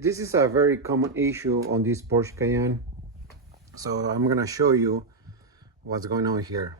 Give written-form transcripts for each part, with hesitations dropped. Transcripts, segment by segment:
This is a very common issue on this Porsche Cayenne. So I'm gonna show you what's going on here.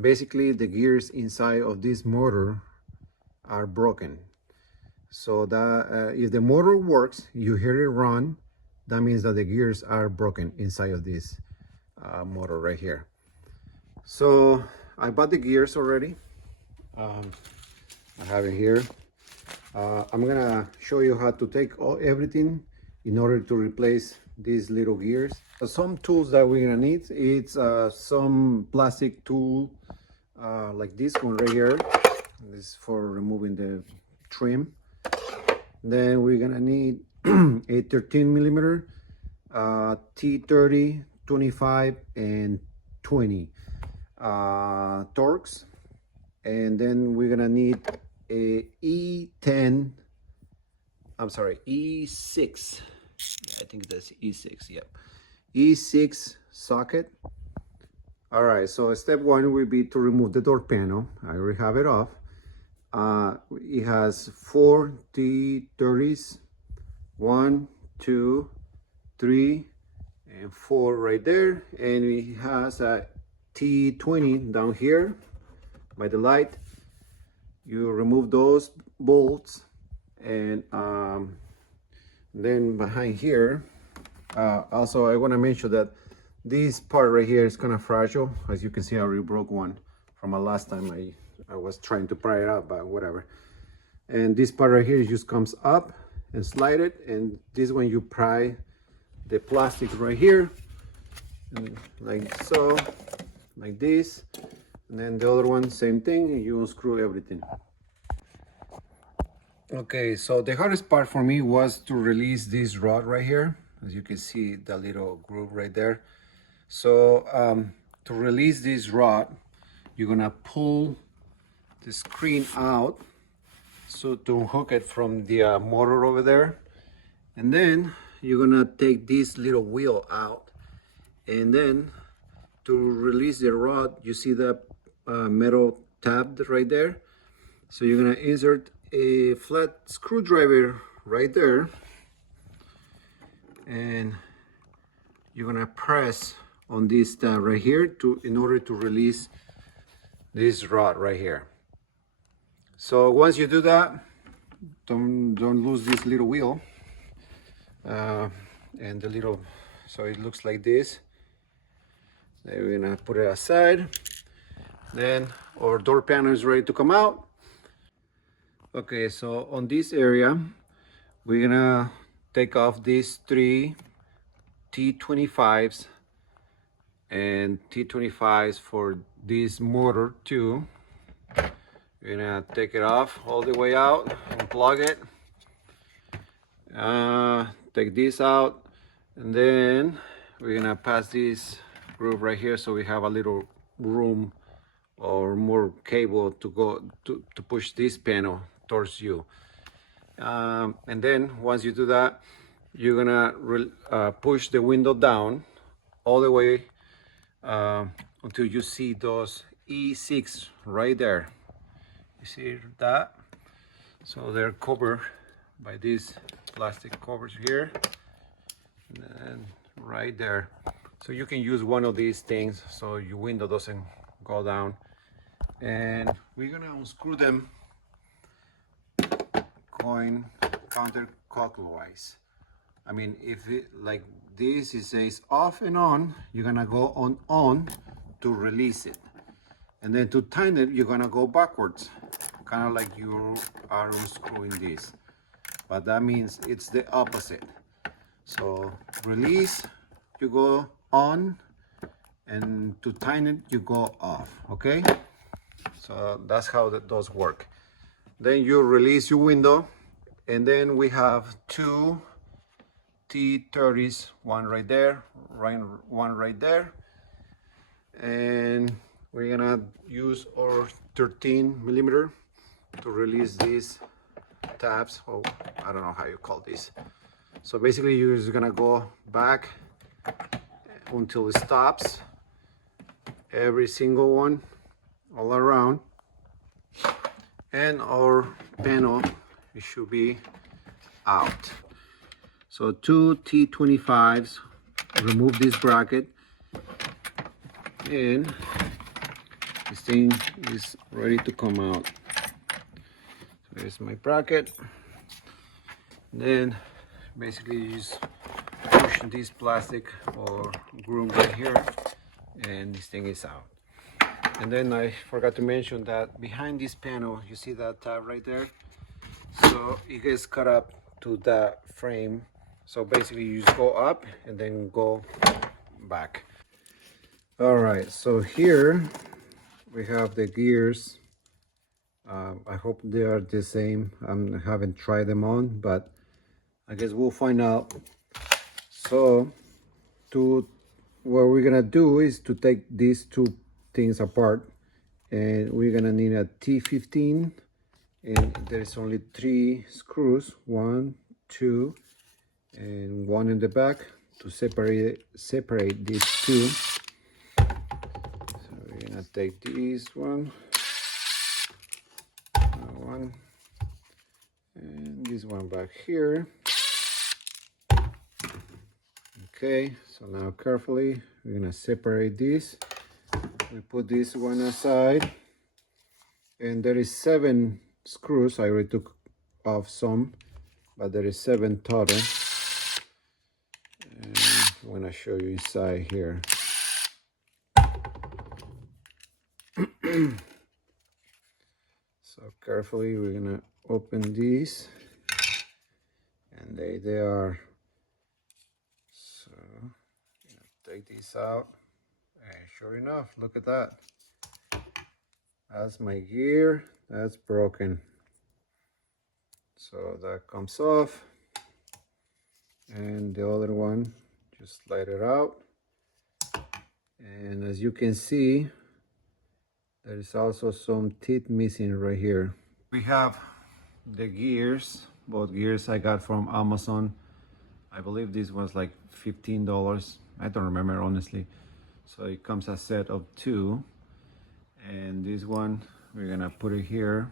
Basically, the gears inside of this motor are broken. So that if the motor works, you hear it run, that means that the gears are broken inside of this motor right here. So I bought the gears already. I have it here. I'm gonna show you how to take everything in order to replace these little gears. Some tools that we're gonna need, it's some plastic tool like this one right here. This is for removing the trim. Then we're gonna need a 13 millimeter T30, 25 and 20 Torx. And then we're gonna need a E6. I think that's E6. Yep, E6 socket. All right, so step one will be to remove the door panel. I already have it off. It has 4 T30s, 1, 2, 3 and 4 right there, and it has a T20 down here by the light. You remove those bolts, and then behind here, also I want to mention that this part right here is kind of fragile. As you can see, I already broke one from my last time I was trying to pry it out, but whatever. And this part right here just comes up and slide it, and this one you pry the plastic right here, like so, like this. And then the other one, same thing, you unscrew everything. Okay, so the hardest part for me was to release this rod right here. As you can see, the little groove right there. So to release this rod, you're gonna pull the screen out, so to unhook it from the motor over there. And then you're gonna take this little wheel out, and then to release the rod, you see the metal tab right there. So you're gonna insert a flat screwdriver right there, and you're gonna press on this tab right here in order to release this rod right here. So once you do that, don't lose this little wheel and the little, so it looks like this. Then we're gonna put it aside. Then our door panel is ready to come out. Okay, so on this area, we're gonna take off these 3 T25s and T25s for this motor too. We're gonna take it off all the way out, unplug it, take this out, and then we're gonna pass this groove right here, so we have a little room or more cable to go to push this panel towards you. And then once you do that, you're gonna push the window down all the way until you see those E6 right there. You see that? So they're covered by these plastic covers here, and then right there. So you can use one of these things so your window doesn't go down. And we're gonna unscrew them going counterclockwise. I mean, if it like this, it says off and on, you're gonna go on to release it. And then to tighten it, you're gonna go backwards, kind of like you are unscrewing this. But that means it's the opposite. So release, you go on, and to tighten it, you go off, okay? So that's how that does work. Then you release your window, and then we have 2 T30s, one right there, one right there. And we're gonna use our 13 millimeter to release these tabs. Oh, I don't know how you call this. So basically you're just gonna go back until it stops, every single one all around, and our panel, it should be out. So two T25s, remove this bracket, and this thing is ready to come out. So there's my bracket. Then basically you just push this plastic or groom right here, and this thing is out. And then I forgot to mention that behind this panel, you see that tab right there? So it gets cut up to that frame. So basically you just go up and then go back. All right, so here we have the gears. I hope they are the same. I haven't tried them on, but I guess we'll find out. So what we're gonna do is to take these two things apart, and we're gonna need a T15, and there's only 3 screws, 1, 2, and 1 in the back to separate these two. So we're gonna take this one, and this one back here. Okay, so now carefully we're gonna separate this. We put this one aside, and there is 7 screws. I already took off some, but there is 7 total. And I'm gonna show you inside here. So carefully we're gonna open these, and they are. So take this out, and sure enough, look at that. That's my gear. That's broken. So that comes off, and the other one, just slide it out. And as you can see, there is also some teeth missing right here. We have the gears, both gears I got from Amazon. I believe this was like $15. I don't remember honestly. So it comes a set of 2, and this one we're gonna put it here,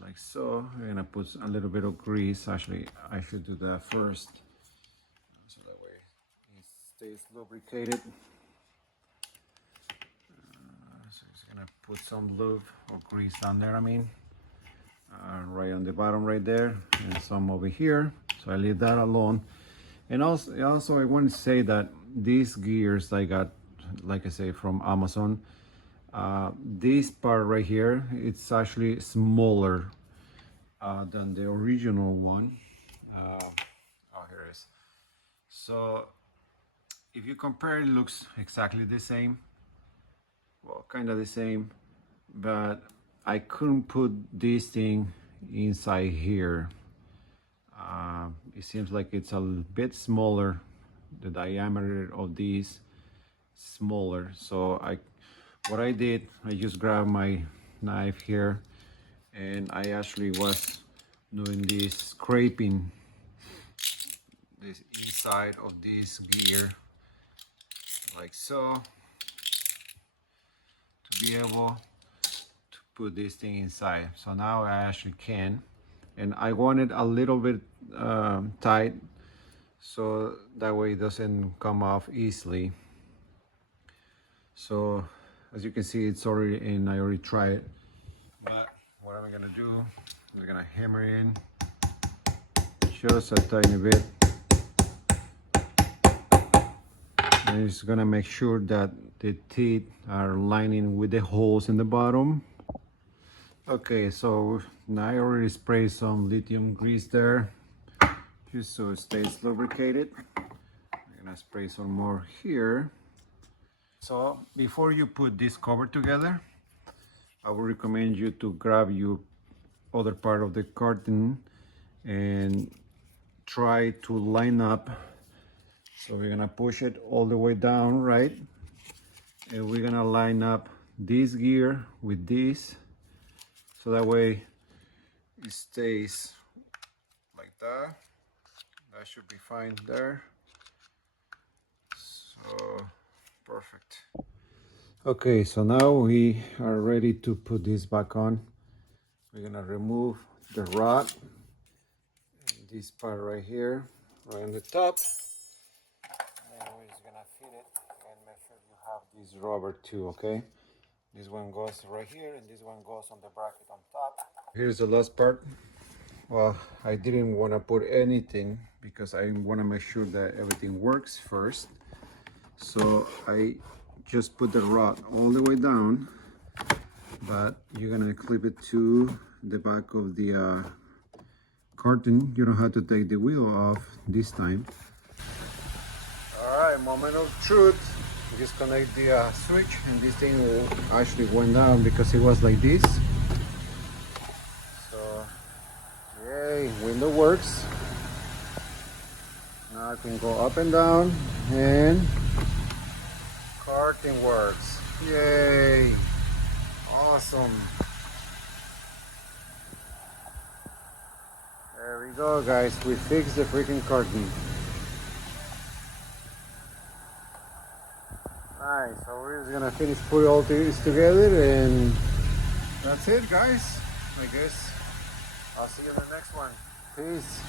like so. We're gonna put a little bit of grease. Actually, I should do that first, so that way it stays lubricated. So it's gonna put some lube or grease down there. I mean, right on the bottom right there, and some over here. So I leave that alone. And also I want to say that these gears I got, like I say, from Amazon. This part right here, it's actually smaller than the original one. Oh, here it is. So if you compare, it looks exactly the same. Well, kind of the same, but I couldn't put this thing inside here. It seems like it's a bit smaller. The diameter of these smaller. So what I did, I just grabbed my knife here, and I actually was doing this, scraping this inside of this gear like so, to be able to put this thing inside. So now I actually can, and I want it a little bit tight, so that way it doesn't come off easily. So as you can see, it's already in. I already tried it, but what I'm gonna do, we're gonna hammer in just a tiny bit, and it's gonna make sure that the teeth are lining with the holes in the bottom. Okay, so now I already sprayed some lithium grease there, just so it stays lubricated. I'm gonna spray some more here. So before you put this cover together, I would recommend you to grab your other part of the curtain and try to line up. So we're gonna push it all the way down, right? And we're gonna line up this gear with this, so that way it stays like that. That should be fine there. So perfect. Okay, so now we are ready to put this back on. We're gonna remove the rod. this part right here, right on the top. And we're just gonna fit it and make sure you have this rubber too, okay? This one goes right here and this one goes on the bracket on top. Here's the last part. Well, I didn't want to put anything because I want to make sure that everything works first. So I just put the rod all the way down, but you're gonna clip it to the back of the carton. You don't have to take the wheel off this time. All right, moment of truth. Disconnect the switch, and this thing will actually went down because it was like this. So, yay, window works. Now I can go up and down, and carton works. Yay! Awesome. There we go, guys. We fixed the freaking carton. Nice. So we're just gonna finish putting all these together, and that's it, guys. I guess I'll see you in the next one. Peace.